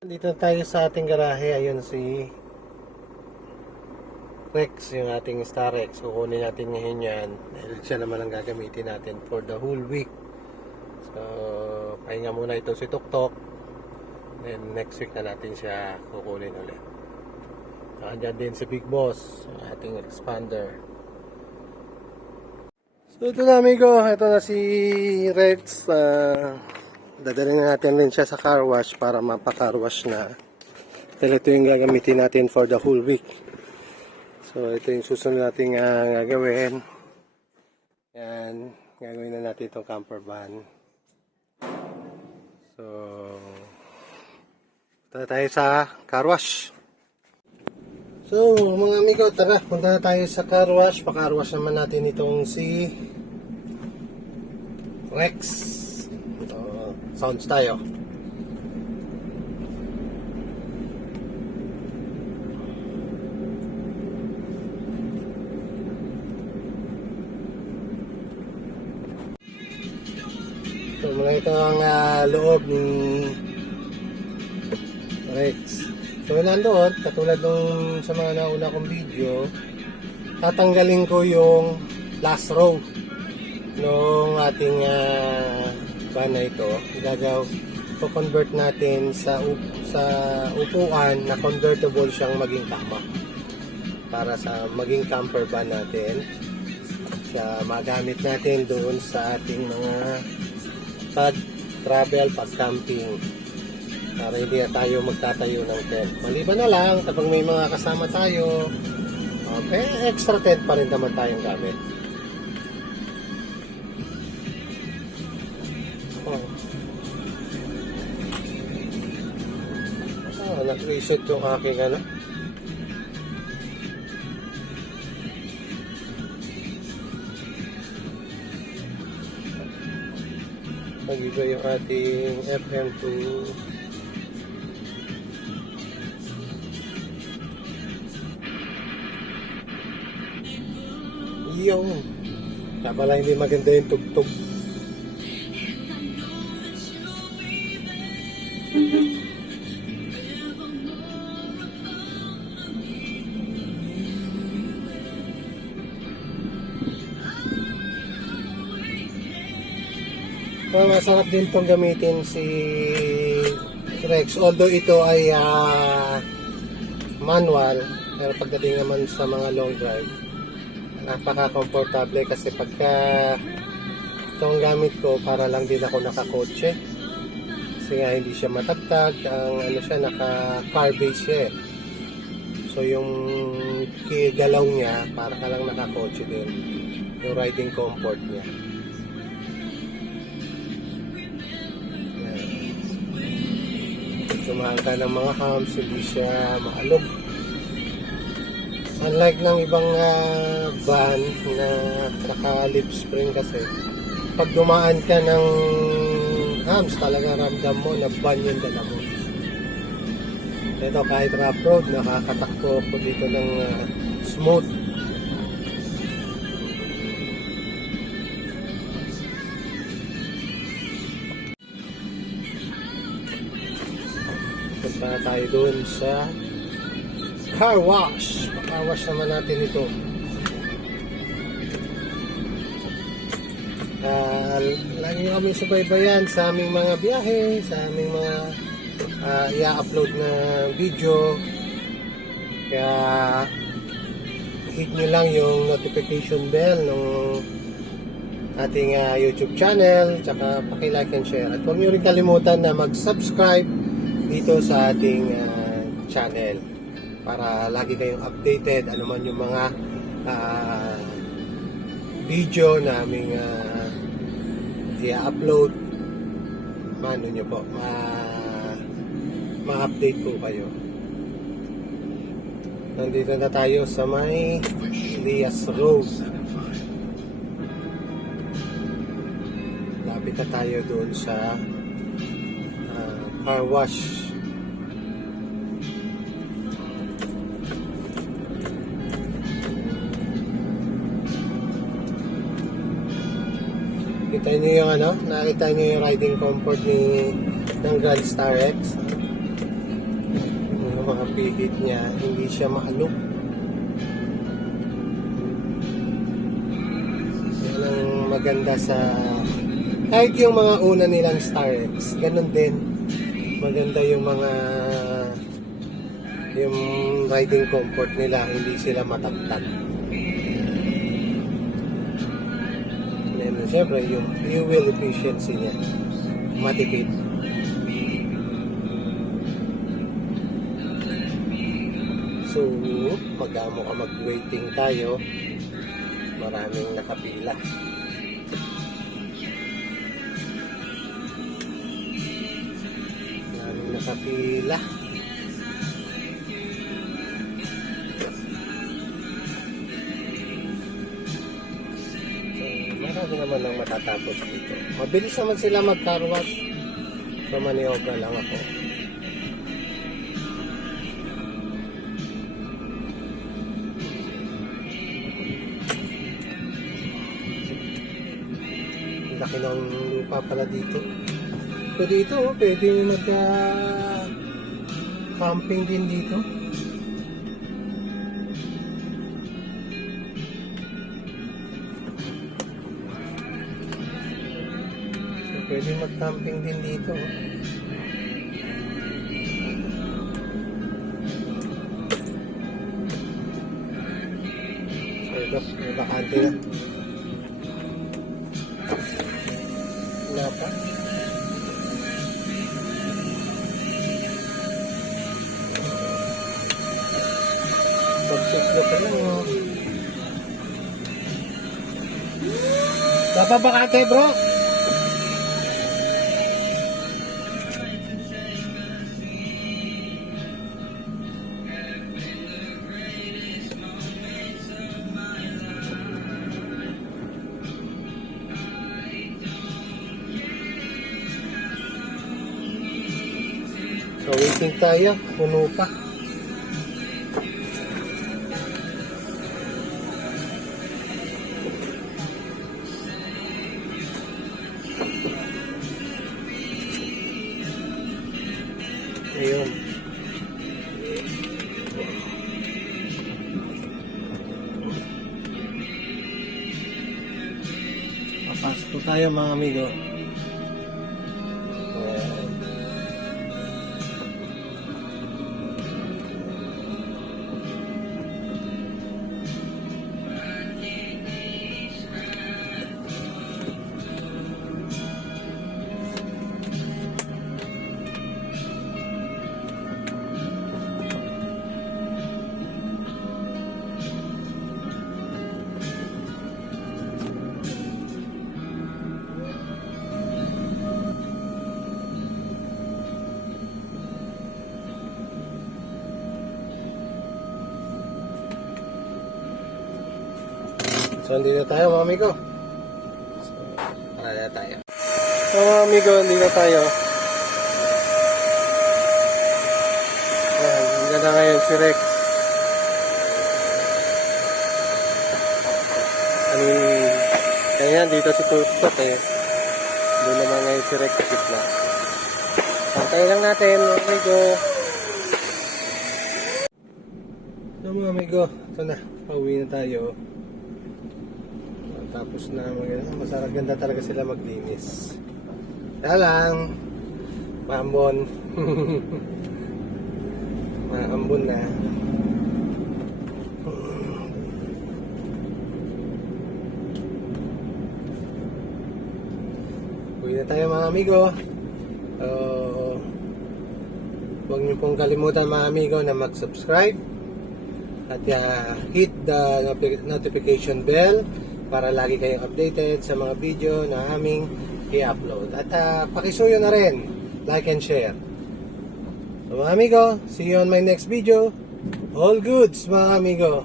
Dito tayo sa ating garahe. Ayun si Rex, yung ating Star Rex. Kukunin natin ngayon yan. Dahil siya naman ang gagamitin natin for the whole week. So, pahinga muna ito si Tuktok. Then next week na natin siya kukunin ulit. Andyan din si Big Boss, yung ating expander. So ito na amigo, ito na si Rex. Dadalhin na natin rin siya sa car wash para mapa-car wash na. Dahil ito yung gagamitin natin for the whole week. So ito yung susunod nating gagawin. Yan, gagawin na natin itong camper van. So punta tayo sa car wash. So mga amigo, tara, punta na tayo sa car wash. Pa-car wash naman natin itong si Rex. Sounds tayo. So mula ito ang loob ni Rex. So nandoon, katulad nung sa mga nauna kong video, tatanggalin ko yung last row nung ating van na ito. Convert natin sa upuan na convertible siyang maging kama para sa maging camper van natin, sa magamit natin doon sa ating mga pag travel, pag camping, para hindi na tayo magtatayo ng tent. Maliban na lang kapag may mga kasama tayo, extra tent pa rin naman tayong gamit. Nag-reset yung aking nag-iba yung ating FM2. Yung kaya pala hindi maganda yung tugtog. Well, masarap din itong gamitin si Rex. Although ito ay manual, pero pagdating naman sa mga long drive, napaka-komportable kasi pagka itong gamit ko, para lang din ako nakakotse. Kasi nga hindi siya matagtag, ang naka-car base siya. So yung galaw niya, para ka lang nakakotse din. Yung riding comfort niya. Sumahan ka ng mga humps, hindi siya maalog. Unlike ng ibang van na naka-lip spring kasi, pag dumaan ka ng humps, talaga ramdam mo na van yung dala mo. Ito kahit rough road, nakakatakbo ko dito ng smooth. Punta tayo doon sa car wash. Car wash naman natin ito. Lagi kami subaybayan sa aming mga biyahe, sa aming mga i-upload na video. Kaya hit nyo lang yung notification bell ng ating YouTube channel, tsaka paki-like and share. At huwag nyo rin kalimutan na mag-subscribe dito sa ating channel para lagi kayong updated ano man yung mga video na aming i-upload. Mano nyo po, ma-update po kayo. Nandito na tayo sa may Lias Road. Lapit na tayo doon sa car wash. Kita niyo yung nakita niyo yung riding comfort ng Grand Star X. mga pihit niya, hindi siya maalok. Yan ang maganda sa kahit yung mga una nilang Star X, ganun din. Maganda yung mga yung riding comfort nila, hindi sila matagtag. And syempre yung fuel efficiency niya matipid. So magamo ka mag-waiting tayo, maraming nakapila. Nakapila. So, marami naman ang matatapos dito. Mabilis naman sila mag-car wash. So, maniobra lang ako. Laki ng lupa pala dito. So dito, pwede mag-camping din dito. So pwede mag-camping din dito. So ito, may bakante na. Wala pa. Pag-suklo pa lang, oh. Dapat bakante, bro? So, waiting tayo. Puno pa. Ayun. Papasok po tayo mga amigo. So, andito tayo mga amigo. So, parada tayo. So, mga amigo, andito tayo. Ayan, nandiyan na ngayon si Rex. Kaya dito si Tutot eh. Doon naman ngayon si Rex sa gitna. Pantay lang natin mga amigo. So, mga amigo, ito na. Pauwi na tayo. Tapos na masarap, ganda talaga sila maglinis. Kaya lang maambon. Maambon na. Uwi na tayo mga amigo. Huwag niyo pong kalimutan mga amigo na mag-subscribe at hit the notification bell para lagi kayong updated sa mga video na aming i-upload. At pakisuyo na rin, like and share. So mga amigo, see you on my next video. All goods mga amigo.